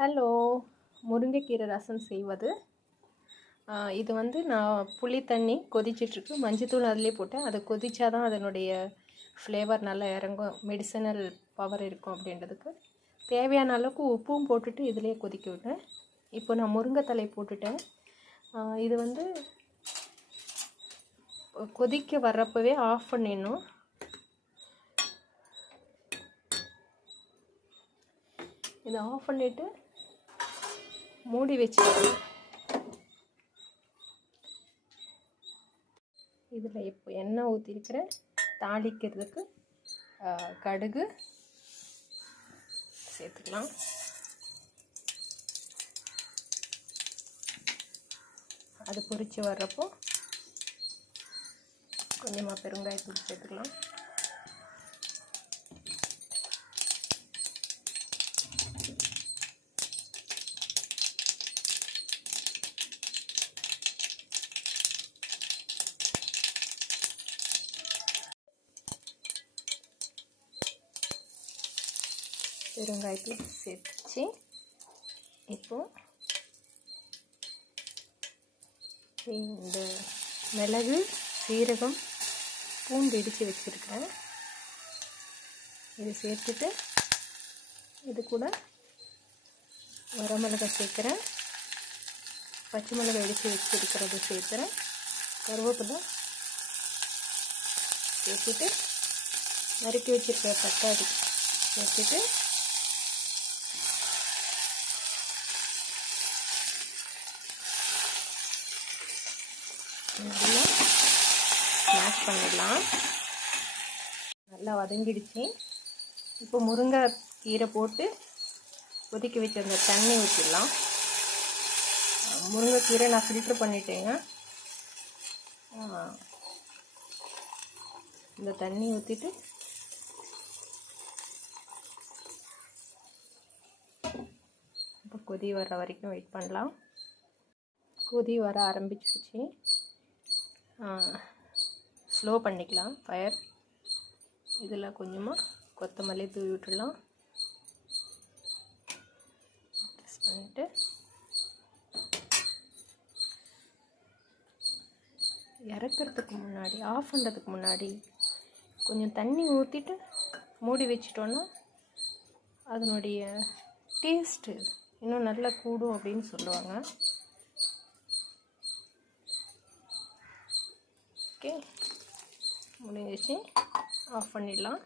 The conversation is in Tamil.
ஹலோ, முருங்கைக்கீரை ரசம் செய்வது. இது வந்து நான் புளி தண்ணி கொதிச்சிட்ருக்கு, மஞ்சத்தூள் அதிலே போட்டேன். அதை கொதிச்சா தான் அதனுடைய ஃப்ளேவர் நல்லா இறங்கும், மெடிசனல் பவர் இருக்கும் அப்படின்றதுக்கு. தேவையான அளவுக்கு உப்பும் போட்டுட்டு இதிலே கொதிக்க விட்டேன். இப்போ நான் முருங்கைத்தலை போட்டுட்டேன். இது வந்து கொதிக்க வர்றப்பவே ஆஃப் பண்ணிடணும். இதை ஆஃப் பண்ணிவிட்டு மூடி வச்சுக்கலாம். இதில் இப்போ எண்ணெய் ஊற்றிருக்கிறேன். தாளிக்கிறதுக்கு கடுகு சேர்த்துக்கலாம். அது பொரித்து வர்றப்போ கொஞ்சமாக பெருங்காயத்தூள் சேர்த்துக்கலாம். பெருங்காயத்தூள் சேர்த்துச்சு. இப்போது இந்த மிளகு, சீரகம், பூண்டு இடித்து வச்சுருக்கிறேன். இது சேர்த்துட்டு இது கூட வரமிளகாய் சேர்க்குறேன், பச்சை மிளகாய் இடித்து வச்சுருக்கிறது சேர்த்துறேன், கருவேப்பிலை சேர்த்துட்டு நறுக்கி வச்சுருக்கிற தக்காளி சேர்த்துட்டு நல்லா ஸ்மாஷ் பண்ணிடலாம். நல்லா வதங்கிடுச்சு. இப்போ முருங்கைக்கீரை போட்டு கொதிக்க வச்சிருந்த தண்ணி ஊற்றிடலாம். முருங்கைக்கீரை நான் ஃபில்ட்ரு பண்ணிட்டேங்க. இந்த தண்ணி ஊற்றிட்டு இப்போ கொதி வர வரைக்கும் வெயிட் பண்ணலாம். கொதி வர ஆரம்பிச்சிடுச்சு. ஸ்லோ பண்ணிக்கலாம் ஃபயர். இதில் கொஞ்சமாக கொத்தமல்லி தூவி விட்டுடலாம். ப்ரெஸ் பண்ணிவிட்டு இறக்கிறதுக்கு முன்னாடி, ஆஃப் பண்ணுறதுக்கு முன்னாடி கொஞ்சம் தண்ணி ஊற்றிட்டு மூடி வச்சிட்டோன்னா அதனுடைய டேஸ்ட்டு இன்னும் நல்லா கூடும் அப்படின்னு சொல்லுவாங்க. ஓகே, முடிஞ்சிச்சு. ஆஃப் பண்ணிடலாம்.